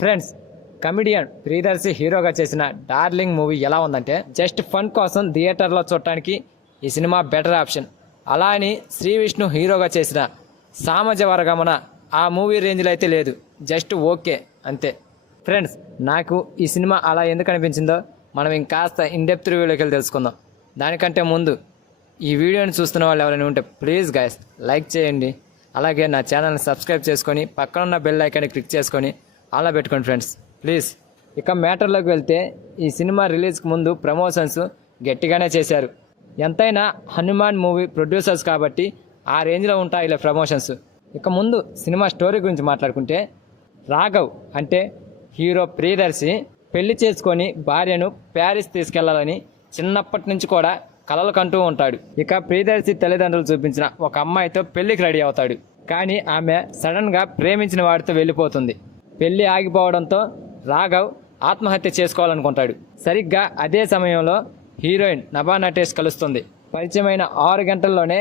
Friends, comedian Priyadarshi హీరోగా చేసిన darling movie ఎలా ఉందంటే జస్ట్ ఫన్ కోసం థియేటర్లో చూడటానికి ఈ సినిమా బెటర్ ఆప్షన్. అలా అని శ్రీ విష్ణు హీరోగా చేసిన సామాజ వర్గమన ఆ మూవీ రేంజ్లో అయితే లేదు, జస్ట్ ఓకే అంతే. ఫ్రెండ్స్, నాకు ఈ సినిమా అలా ఎందుకు అనిపించిందో మనం ఇంకాస్త ఇన్డెప్త్ రివ్యూలోకి వెళ్ళి తెలుసుకుందాం. దానికంటే ముందు ఈ వీడియోని చూస్తున్న వాళ్ళు ఎవరైనా ఉంటే ప్లీజ్ గైస్ లైక్ చేయండి, అలాగే నా ఛానల్ని సబ్స్క్రైబ్ చేసుకొని పక్కన ఉన్న బెల్ ఐకాన్ని క్లిక్ చేసుకొని అలా పెట్టుకోండి ఫ్రెండ్స్ ప్లీజ్. ఇక మ్యాటర్లోకి వెళ్తే ఈ సినిమా రిలీజ్కి ముందు ప్రమోషన్స్ గట్టిగానే చేశారు. ఎంతైనా హనుమాన్ మూవీ ప్రొడ్యూసర్స్ కాబట్టి ఆ రేంజ్లో ఉంటాయి ఇలా ప్రమోషన్స్. ఇక ముందు సినిమా స్టోరీ గురించి మాట్లాడుకుంటే, రాఘవ్ అంటే హీరో ప్రియదర్శి పెళ్లి చేసుకొని భార్యను ప్యారిస్ తీసుకెళ్లాలని చిన్నప్పటి నుంచి కూడా కలలు కంటూ ఉంటాడు. ఇక ప్రియదర్శి తల్లిదండ్రులు చూపించిన ఒక అమ్మాయితో పెళ్లికి రెడీ అవుతాడు. కానీ ఆమె సడన్గా ప్రేమించిన వాడితో వెళ్ళిపోతుంది. పెళ్లి ఆగిపోవడంతో రాఘవ్ ఆత్మహత్య చేసుకోవాలనుకుంటాడు. సరిగ్గా అదే సమయంలో హీరోయిన్ నభా నటేష్ కలుస్తుంది. పరిచయమైన 6 గంటల్లోనే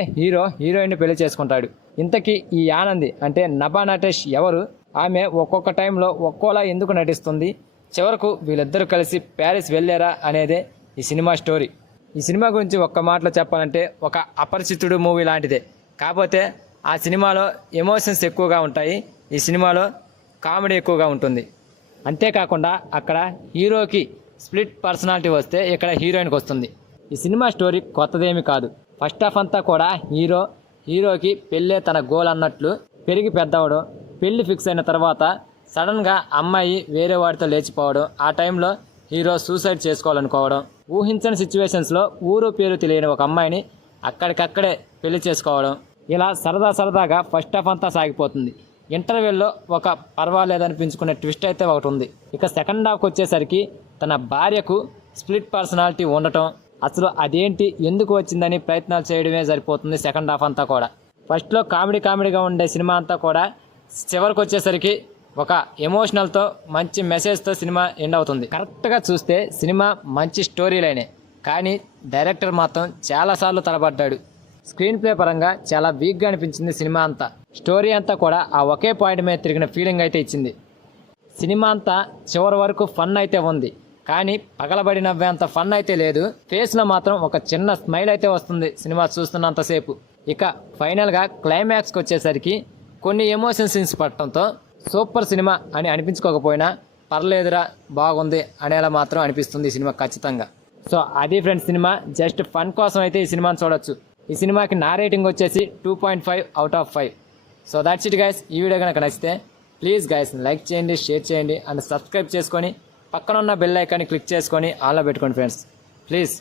హీరోయిన్ పెళ్లి చేసుకుంటాడు. ఇంతకీ ఈ ఆనంది అంటే నభా నటేష్ ఎవరు? ఆమె ఒక్కొక్క టైంలో ఒక్కోలా ఎందుకు నటిస్తుంది? చివరకు వీళ్ళిద్దరూ కలిసి ప్యారిస్ వెళ్ళారా అనేదే ఈ సినిమా స్టోరీ. ఈ సినిమా గురించి ఒక్క మాటలో చెప్పాలంటే ఒక అపరిచితుడు మూవీ లాంటిదే. కాకపోతే ఆ సినిమాలో ఎమోషన్స్ ఎక్కువగా ఉంటాయి, ఈ సినిమాలో కామెడీ ఎక్కువగా ఉంటుంది. అంతేకాకుండా అక్కడ హీరోకి స్ప్లిట్ పర్సనాలిటీ వస్తే ఇక్కడ హీరోయిన్కి వస్తుంది. ఈ సినిమా స్టోరీ కొత్తదేమీ కాదు. ఫస్ట్ హాఫ్ అంతా కూడా హీరోకి పెళ్ళే తన గోల్ అన్నట్లు పెరిగి పెద్దవడం, పెళ్లి ఫిక్స్ అయిన తర్వాత సడన్గా అమ్మాయి వేరే వాడితో లేచిపోవడం, ఆ టైంలో హీరో సూసైడ్ చేసుకోవాలనుకోవడం, ఊహించని సిచ్యువేషన్స్లో ఊరు పేరు తెలియని ఒక అమ్మాయిని అక్కడికక్కడే పెళ్లి చేసుకోవడం, ఇలా సరదాగా ఫస్ట్ హాఫ్ అంతా సాగిపోతుంది. ఇంటర్వెల్లో ఒక పర్వాలేదనిపించుకునే ట్విస్ట్ అయితే ఒకటి ఉంది. ఇక సెకండ్ హాఫ్కి వచ్చేసరికి తన భార్యకు స్ప్లిట్ పర్సనాలిటీ ఉండటం, అసలు అదేంటి ఎందుకు వచ్చిందని ప్రయత్నాలు చేయడమే సరిపోతుంది సెకండ్ హాఫ్ అంతా కూడా. ఫస్ట్లో కామెడీగా ఉండే సినిమా అంతా కూడా చివరికి వచ్చేసరికి ఒక ఎమోషనల్తో మంచి మెసేజ్తో సినిమా ఎండ్ అవుతుంది. కరెక్ట్గా చూస్తే సినిమా మంచి స్టోరీ లైనే, కానీ డైరెక్టర్ మాత్రం చాలాసార్లు తలపడ్డాడు. స్క్రీన్ ప్లే పరంగా చాలా వీక్గా అనిపించింది సినిమా అంతా. స్టోరీ అంతా కూడా ఆ ఒకే పాయింట్ మీద తిరిగిన ఫీలింగ్ అయితే ఇచ్చింది. సినిమా అంతా చివరి వరకు ఫన్ అయితే ఉంది, కానీ పగలబడి నవ్వేంత ఫన్ అయితే లేదు. ఫేస్లో మాత్రం ఒక చిన్న స్మైల్ అయితే వస్తుంది సినిమా చూస్తున్నంతసేపు. ఇక ఫైనల్గా క్లైమాక్స్కి వచ్చేసరికి కొన్ని ఎమోషన్ సీన్స్ పట్టడంతో సూపర్ సినిమా అని అనిపించుకోకపోయినా పర్లేదురా బాగుంది అనేలా మాత్రం అనిపిస్తుంది ఈ సినిమా ఖచ్చితంగా. సో అది ఫ్రెండ్స్, సినిమా జస్ట్ ఫన్ కోసం అయితే ఈ సినిమాని చూడొచ్చు. ఈ సినిమాకి నా రేటింగ్ వచ్చేసి 2.5 out of 5. So that's it guys. ఈ వీడియో కనుక నచ్చితే ప్లీజ్ గైస్ లైక్ చేయండి, షేర్ చేయండి అండ్ సబ్స్క్రైబ్ చేసుకొని పక్కన ఉన్న బెల్ ఐకాన్ని క్లిక్ చేసుకొని ఆన్లో పెట్టుకోండి ఫ్రెండ్స్ ప్లీజ్.